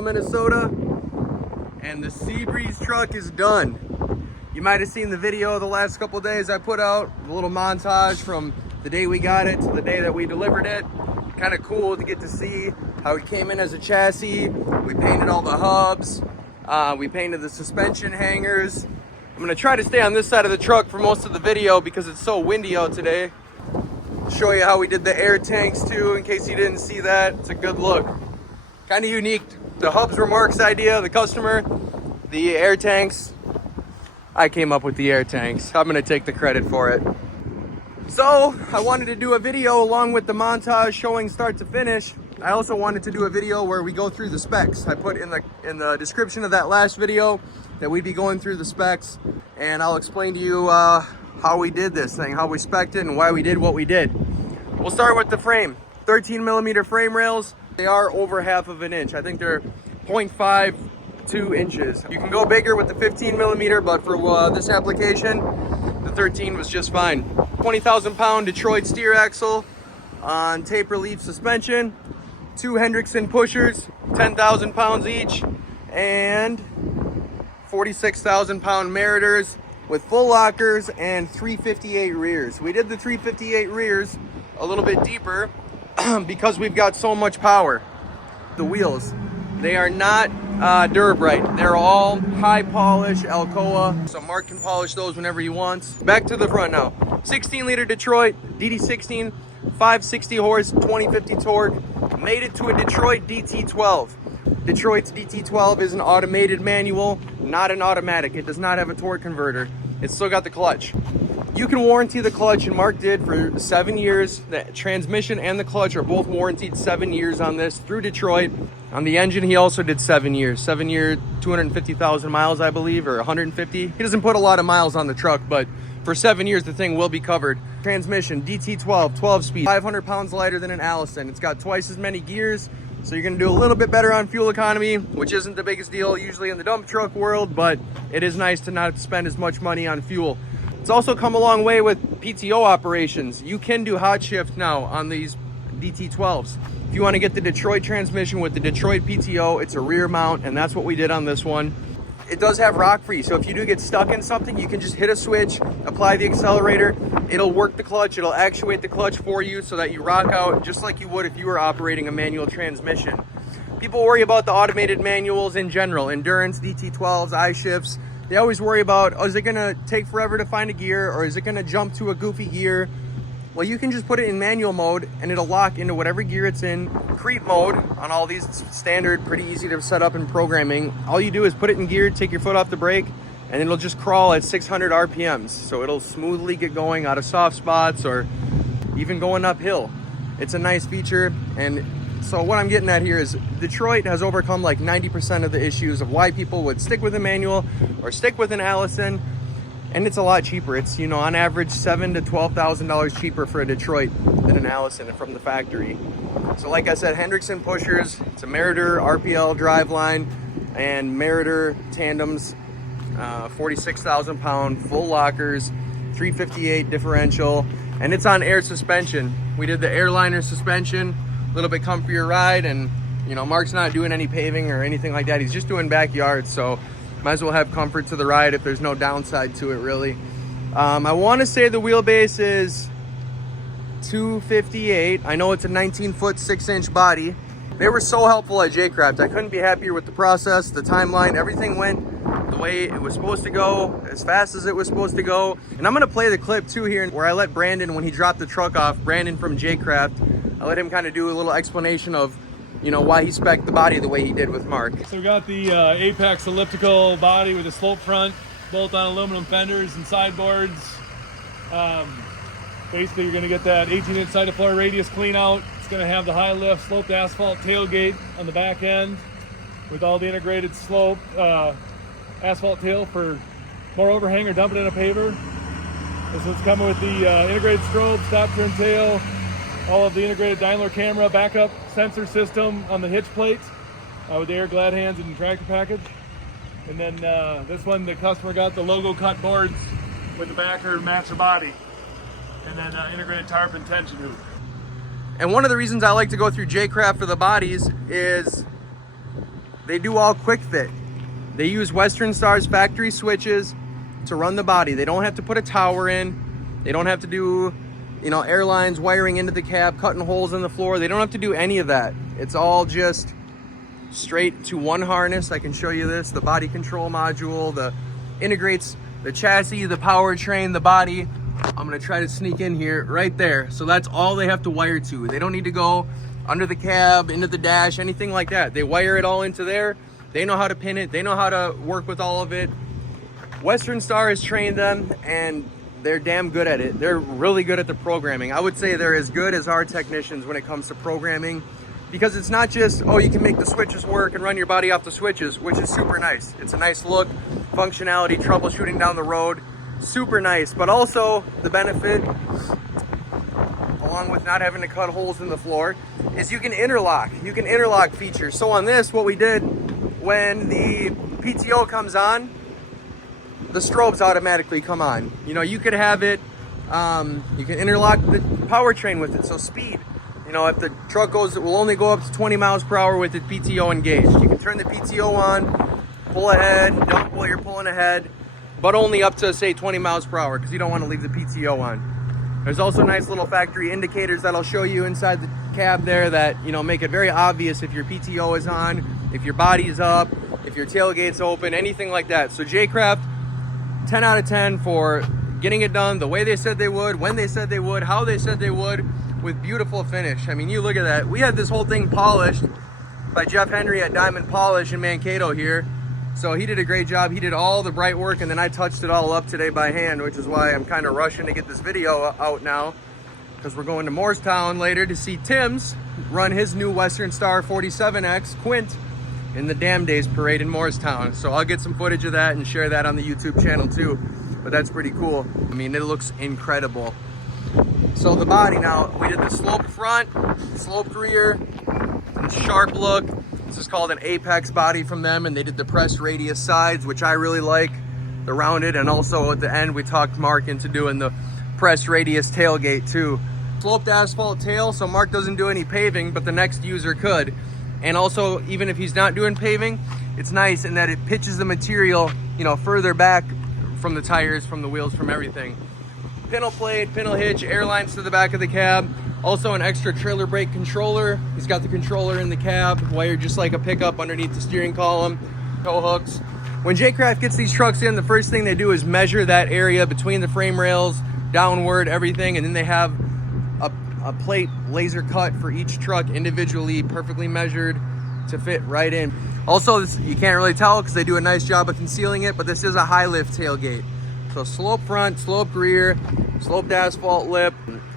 Trammell, Minnesota, and the Seabreeze truck is done. You might have seen the video the last couple of days I put out, a little montage from the day we got it to the day that we delivered it. Kind of cool to get to see how it came in as a chassis. We painted all the hubs, we painted the suspension hangers. I'm gonna try to stay on this side of the truck for most of the video because it's so windy out today. Show you how we did the air tanks too, in case you didn't see that. It's a good look. Kind of unique. The hubs were Mark's idea, the customer. The air tanks, I came up with the air tanks. I'm gonna take the credit for it. So I wanted to do a video along with the montage showing start to finish. I also wanted to do a video where we go through the specs. I put in the description of that last video that we'd be going through the specs, and I'll explain to you how we did this thing, how we spec'd it, and why we did what we did. We'll start with the frame. 13 millimeter frame rails. They are over half of an inch. I think they're 0.52 inches. You can go bigger with the 15 millimeter, but for this application, the 13 was just fine. 20,000 pound Detroit steer axle on tape relief suspension. 2 Hendrickson pushers, 10,000 pounds each, and 46,000 pound Meritors with full lockers and 358 rears. We did the 358 rears a little bit deeper because we've got so much power. The wheels, they are not Durabrite. They're all high polish Alcoa, so Mark can polish those whenever he wants. Back to the front now. 16 liter Detroit DD16, 560 horse, 2050 torque. Made it to a Detroit DT12. Detroit's DT12 is an automated manual, not an automatic. It does not have a torque converter. It's still got the clutch. You can warranty the clutch, and Mark did for 7 years. The transmission and the clutch are both warranted 7 years on this through Detroit. On the engine, he also did 7 years. 7 year, 250,000 miles, I believe, or 150. He doesn't put a lot of miles on the truck, but for 7 years, the thing will be covered. Transmission, DT12, 12 speed, 500 pounds lighter than an Allison. It's got twice as many gears, so you're gonna do a little bit better on fuel economy, which isn't the biggest deal usually in the dump truck world, but it is nice to not spend as much money on fuel. It's also come a long way with PTO operations. You can do hot shift now on these DT12s. If you want to get the Detroit transmission with the Detroit PTO, it's a rear mount, and that's what we did on this one. It does have rock free, so if you do get stuck in something, you can just hit a switch, apply the accelerator, it'll work the clutch, it'll actuate the clutch for you so that you rock out just like you would if you were operating a manual transmission. People worry about the automated manuals in general, Endurance, DT12s, I-shifts. They always worry about, oh, is it gonna take forever to find a gear, or is it gonna jump to a goofy gear? Well, you can just put it in manual mode and it'll lock into whatever gear it's in. Creep mode on all these, it's standard, pretty easy to set up in programming. All you do is put it in gear, take your foot off the brake, and it'll just crawl at 600 RPMs. So it'll smoothly get going out of soft spots or even going uphill. It's a nice feature. And so what I'm getting at here is Detroit has overcome like 90% of the issues of why people would stick with a manual or stick with an Allison. And it's a lot cheaper. It's, you know, on average $7,000 to $12,000 cheaper for a Detroit than an Allison from the factory. So like I said, Hendrickson pushers, it's a Meritor RPL driveline and Meritor tandems, 46,000 pound full lockers, 358 differential, and it's on air suspension. We did the Airliner suspension, a little bit comfier ride, and you know, Mark's not doing any paving or anything like that. He's just doing backyard, so might as well have comfort to the ride if there's no downside to it, really. I want to say the wheelbase is 258. I know it's a 19-foot 6-inch body. They were so helpful at J-Craft. I couldn't be happier with the process, the timeline. Everything went the way it was supposed to go, as fast as it was supposed to go. And I'm going to play the clip too here where I let Brandon, when he dropped the truck off, Brandon from J-Craft, I let him kind of do a little explanation of, you know, why he spec'd the body the way he did with Mark. So we got the Apex elliptical body with a slope front, bolt-on aluminum fenders and sideboards. Basically, you're going to get that 18-inch side-to-floor radius clean out. It's going to have the high lift sloped asphalt tailgate on the back end with all the integrated slope asphalt tail for more overhang or dump it in a paver. This one's coming with the integrated strobe, stop, turn, tail, all of the integrated dyno camera, backup sensor system on the hitch plates with the air glad hands and tractor package. And then this one, the customer got the logo cut boards with the backer match the body. And then integrated tarp and tension hoop. And one of the reasons I like to go through J-Craft for the bodies is they do all Quickfit. They use Western Star's factory switches to run the body. They don't have to put a tower in. They don't have to do, you know, airlines wiring into the cab, cutting holes in the floor. They don't have to do any of that. It's all just straight to one harness. I can show you this, the body control module, the integrates the chassis, the powertrain, the body. I'm gonna try to sneak in here right there. So that's all they have to wire to. They don't need to go under the cab, into the dash, anything like that. They wire it all into there. They know how to pin it. They know how to work with all of it. Western Star has trained them and they're damn good at it. They're really good at the programming. I would say they're as good as our technicians when it comes to programming, because it's not just, oh, you can make the switches work and run your body off the switches, which is super nice. It's a nice look, functionality, troubleshooting down the road, super nice. But also the benefit, along with not having to cut holes in the floor, is you can interlock. You can interlock features. So on this, what we did, when the PTO comes on, the strobes automatically come on. You know, you could have it, you can interlock the powertrain with it, so speed. You know, if the truck goes, it will only go up to 20 miles per hour with the PTO engaged. You can turn the PTO on, pull ahead, don't pull, you're pulling ahead, but only up to, say, 20 miles per hour, because you don't want to leave the PTO on. There's also nice little factory indicators that I'll show you inside the cab there that, you know, make it very obvious if your PTO is on, if your body is up, if your tailgate's open, anything like that. So J-Craft, 10 out of 10 for getting it done the way they said they would, when they said they would, how they said they would, with beautiful finish. I mean, you look at that. We had this whole thing polished by Jeff Henry at Diamond Polish in Mankato here. So he did a great job. He did all the Brightwork, and then I touched it all up today by hand, which is why I'm kind of rushing to get this video out now, because we're going to Morristown later to see Tim's run his new Western Star 47X Quint in the Dam Days Parade in Morristown. So I'll get some footage of that and share that on the YouTube channel too. But that's pretty cool. I mean, it looks incredible. So the body now, we did the sloped front, sloped rear, sharp look. This is called an Apex body from them, and they did the press radius sides, which I really like, the rounded, and also at the end we talked Mark into doing the press radius tailgate too. Sloped asphalt tail, so Mark doesn't do any paving, but the next user could. And also, even if he's not doing paving, it's nice in that it pitches the material, you know, further back from the tires, from the wheels, from everything. Pintle plate, pintle hitch, air lines to the back of the cab. Also an extra trailer brake controller. He's got the controller in the cab, wired just like a pickup underneath the steering column. Tow hooks. When J-Craft gets these trucks in, the first thing they do is measure that area between the frame rails, downward, everything, and then they have a plate laser cut for each truck individually, perfectly measured to fit right in. Also, this, you can't really tell because they do a nice job of concealing it, but this is a high lift tailgate. So sloped front, sloped rear, sloped asphalt lip.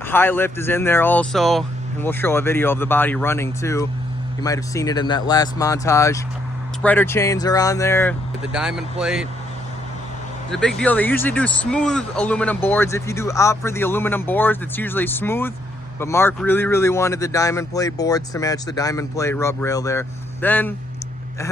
High lift is in there also, and we'll show a video of the body running too. You might have seen it in that last montage. Spreader chains are on there with the diamond plate. It's a big deal. They usually do smooth aluminum boards. If you do opt for the aluminum boards, it's usually smooth, but Mark really wanted the diamond plate boards to match the diamond plate rub rail there. Then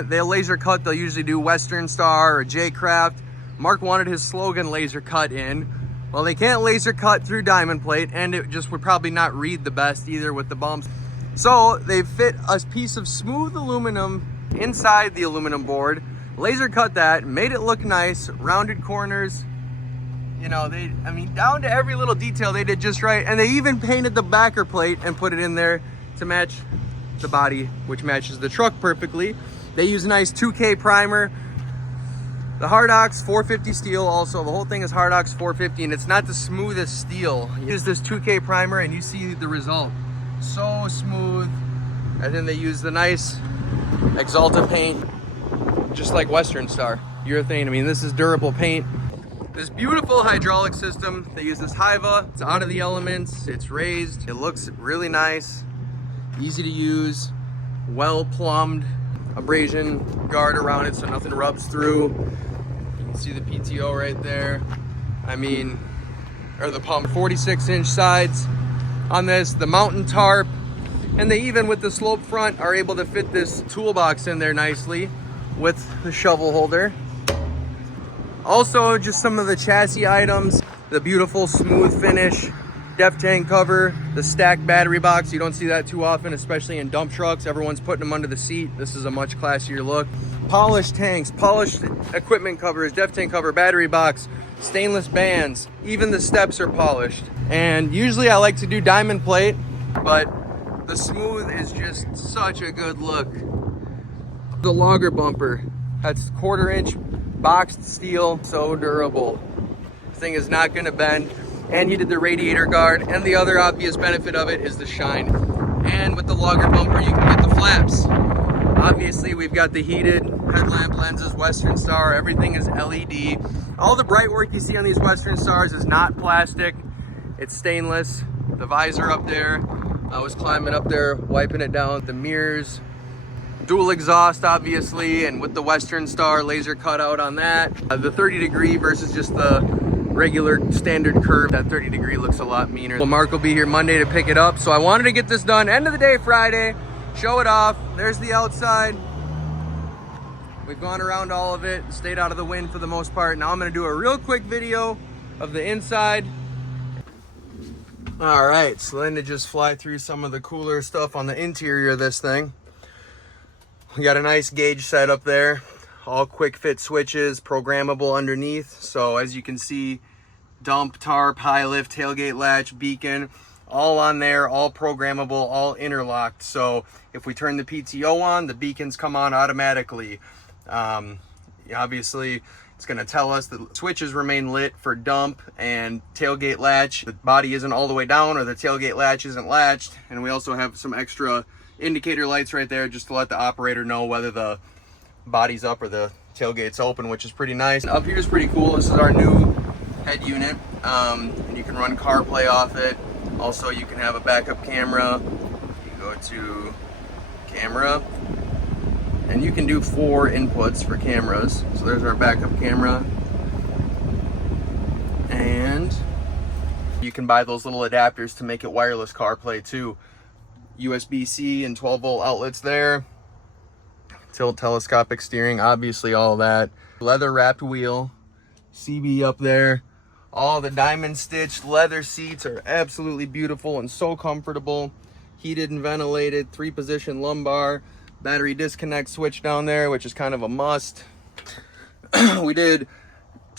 they'll laser cut. They'll usually do Western Star or J-Craft. Mark wanted his slogan laser cut in. Well, they can't laser cut through diamond plate, and it just would probably not read the best either with the bumps. So they fit a piece of smooth aluminum inside the aluminum board, laser cut that, made it look nice, rounded corners. You know, I mean, down to every little detail they did just right. And they even painted the backer plate and put it in there to match the body, which matches the truck perfectly. They use a nice 2K primer. The Hardox 450 steel also, the whole thing is Hardox 450, and it's not the smoothest steel. You use this 2K primer and you see the result. So smooth. And then they use the nice Axalta paint, just like Western Star, urethane. I mean, this is durable paint. This beautiful hydraulic system, they use this HYVA. It's out of the elements, it's raised. It looks really nice, easy to use, well plumbed, abrasion guard around it so nothing rubs through. You can see the PTO right there. I mean, or the pump, 46-inch sides on this, the mountain tarp, and they even with the slope front are able to fit this toolbox in there nicely with the shovel holder. Also, just some of the chassis items, the beautiful smooth finish def tank cover, the stacked battery box. You don't see that too often, especially in dump trucks. Everyone's putting them under the seat. This is a much classier look. Polished tanks, polished equipment covers, def tank cover, battery box, stainless bands. Even the steps are polished. And usually I like to do diamond plate, but the smooth is just such a good look. The logger bumper, that's 1/4 inch boxed steel, so durable. This thing is not gonna bend. And you did the radiator guard, and the other obvious benefit of it is the shine. And with the logger bumper, you can get the flaps. Obviously, we've got the heated headlamp lenses, Western Star, everything is LED. All the Brightwork you see on these Western Stars is not plastic, it's stainless. The visor up there, I was climbing up there, wiping it down. The mirrors, dual exhaust obviously, and with the Western Star laser cutout on that. The 30-degree versus just the regular standard curve, that 30-degree looks a lot meaner. Well, Mark will be here Monday to pick it up, so I wanted to get this done end of the day Friday, show it off. There's the outside. We've gone around all of it, stayed out of the wind for the most part. Now I'm gonna do a real quick video of the inside. All right, so then to just fly through some of the cooler stuff on the interior of this thing. We got a nice gauge set up there, all Quickfit switches, programmable underneath. So as you can see, dump, tarp, high lift, tailgate latch, beacon, all on there, all programmable, all interlocked. So if we turn the PTO on, the beacons come on automatically. Obviously, it's going to tell us the switches remain lit for dump and tailgate latch. The body isn't all the way down, or the tailgate latch isn't latched. And we also have some extra indicator lights right there just to let the operator know whether the body's up or the tailgate's open, which is pretty nice. Up here is pretty cool. This is our new head unit, and you can run CarPlay off it. Also, you can have a backup camera. You go to camera, and you can do 4 inputs for cameras. So there's our backup camera. And you can buy those little adapters to make it wireless CarPlay too. USB-C and 12-volt outlets there. Tilt telescopic steering, obviously all that. Leather wrapped wheel, CB up there. All the diamond stitched leather seats are absolutely beautiful and so comfortable. Heated and ventilated, 3-position lumbar. Battery disconnect switch down there, which is kind of a must. We did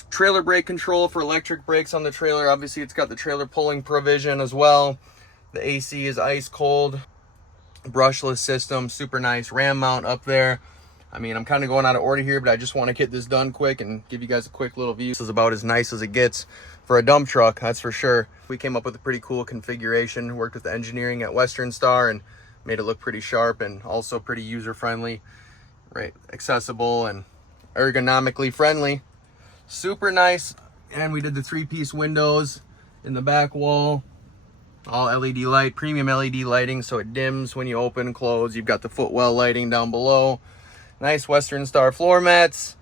trailer brake control for electric brakes on the trailer. Obviously, it's got the trailer pulling provision as well. The AC is ice cold. Brushless system, super nice. Ram mount up there. I mean, I'm kind of going out of order here, but I just want to get this done quick and give you guys a quick little view. This is about as nice as it gets for a dump truck, that's for sure. We came up with a pretty cool configuration, worked with the engineering at Western Star and made it look pretty sharp and also pretty user-friendly, right? Accessible and ergonomically friendly. Super nice. And we did the 3-piece windows in the back wall. All LED light, premium LED lighting, so it dims when you open and close. You've got the footwell lighting down below. Nice Western Star floor mats.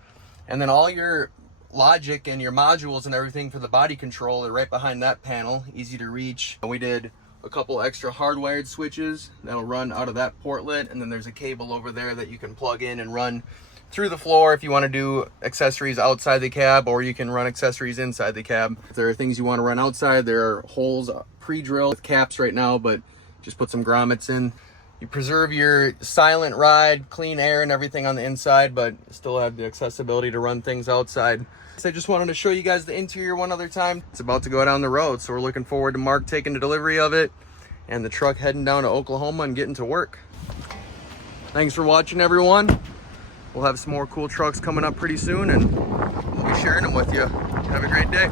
And then all your logic and your modules and everything for the body control are right behind that panel, easy to reach. We did a couple extra hardwired switches that'll run out of that portlet, and then there's a cable over there that you can plug in and run through the floor if you want to do accessories outside the cab, or you can run accessories inside the cab. If there are things you want to run outside, there are holes pre-drilled with caps right now, but just put some grommets in. You preserve your silent ride, clean air and everything on the inside, but still have the accessibility to run things outside. So I just wanted to show you guys the interior one other time. It's about to go down the road, so we're looking forward to Mark taking the delivery of it and the truck heading down to Oklahoma and getting to work. Thanks for watching, everyone. We'll have some more cool trucks coming up pretty soon, and we'll be sharing them with you. Have a great day.